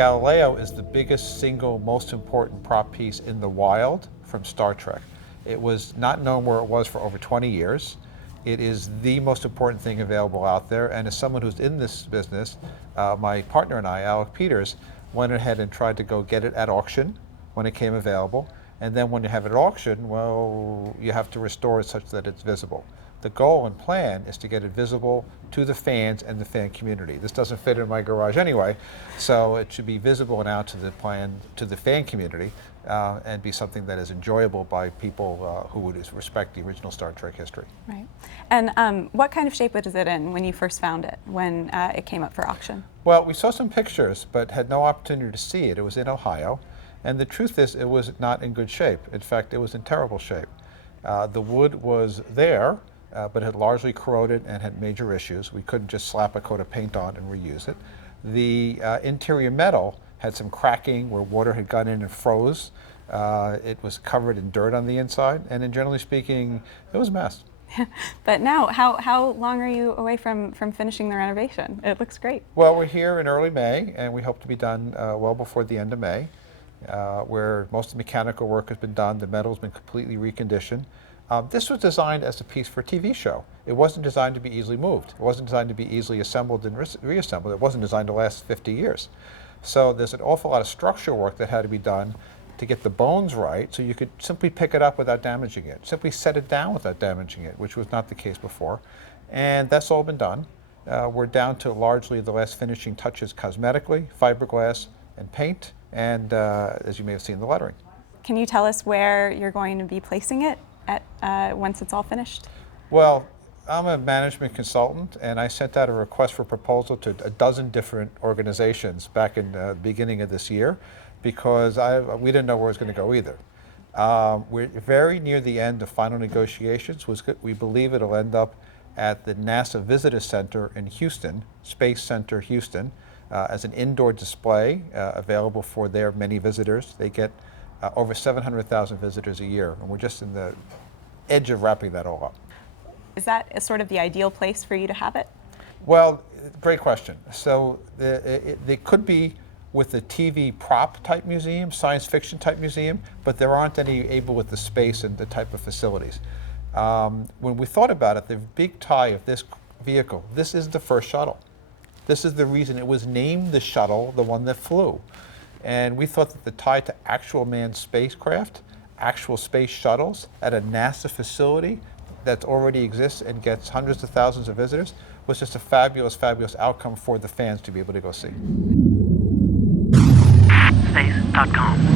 Galileo is the biggest single most important prop piece in the wild from Star Trek. It was not known where it was for over 20 years. It is the most important thing available out there, and as someone who's in this business, my partner and I, Alec Peters, went ahead and tried to go get it at auction when it came available, and then when you have it at auction, well, you have to restore it such that it's visible. The goal and plan is to get it visible to the fans and the fan community. This doesn't fit in my garage anyway, so it should be visible and out to the fan community, and be something that is enjoyable by people who would respect the original Star Trek history. Right. And what kind of shape was it in when you first found it, when it came up for auction? Well, we saw some pictures, but had no opportunity to see it. It was in Ohio, and the truth is it was not in good shape. In fact, it was in terrible shape. The wood was there, but had largely corroded and had major issues. We couldn't just slap a coat of paint on and reuse it. The interior metal had some cracking where water had gone in and froze. It was covered in dirt on the inside, and generally speaking, it was a mess. But now, how long are you away from finishing the renovation? It looks great. Well, we're here in early May, and we hope to be done well before the end of May, where most of the mechanical work has been done. The metal's been completely reconditioned. This was designed as a piece for a TV show. It wasn't designed to be easily moved. It wasn't designed to be easily assembled and reassembled. It wasn't designed to last 50 years. So there's an awful lot of structural work that had to be done to get the bones right, so you could simply pick it up without damaging it, simply set it down without damaging it, which was not the case before. And that's all been done. We're down to largely the last finishing touches cosmetically, fiberglass and paint, and as you may have seen, the lettering. Can you tell us where you're going to be placing it once it's all finished? Well, I'm a management consultant, and I sent out a request for proposal to a dozen different organizations back in the beginning of this year, because we didn't know where it was going to go either. We're very near the end of final negotiations. We believe it'll end up at the NASA Visitor Center in Houston, Space Center Houston, as an indoor display available for their many visitors. They get over 700,000 visitors a year, and we're just in the edge of wrapping that all up. Is that sort of the ideal place for you to have it? Well, great question. So they could be with a TV prop type museum, science fiction type museum, but there aren't any able with the space and the type of facilities. When we thought about it, the big tie of this vehicle, this is the first shuttle. This is the reason it was named the shuttle, the one that flew. And we thought that the tie to actual manned spacecraft, actual space shuttles at a NASA facility that already exists and gets hundreds of thousands of visitors was just a fabulous, fabulous outcome for the fans to be able to go see. Space.com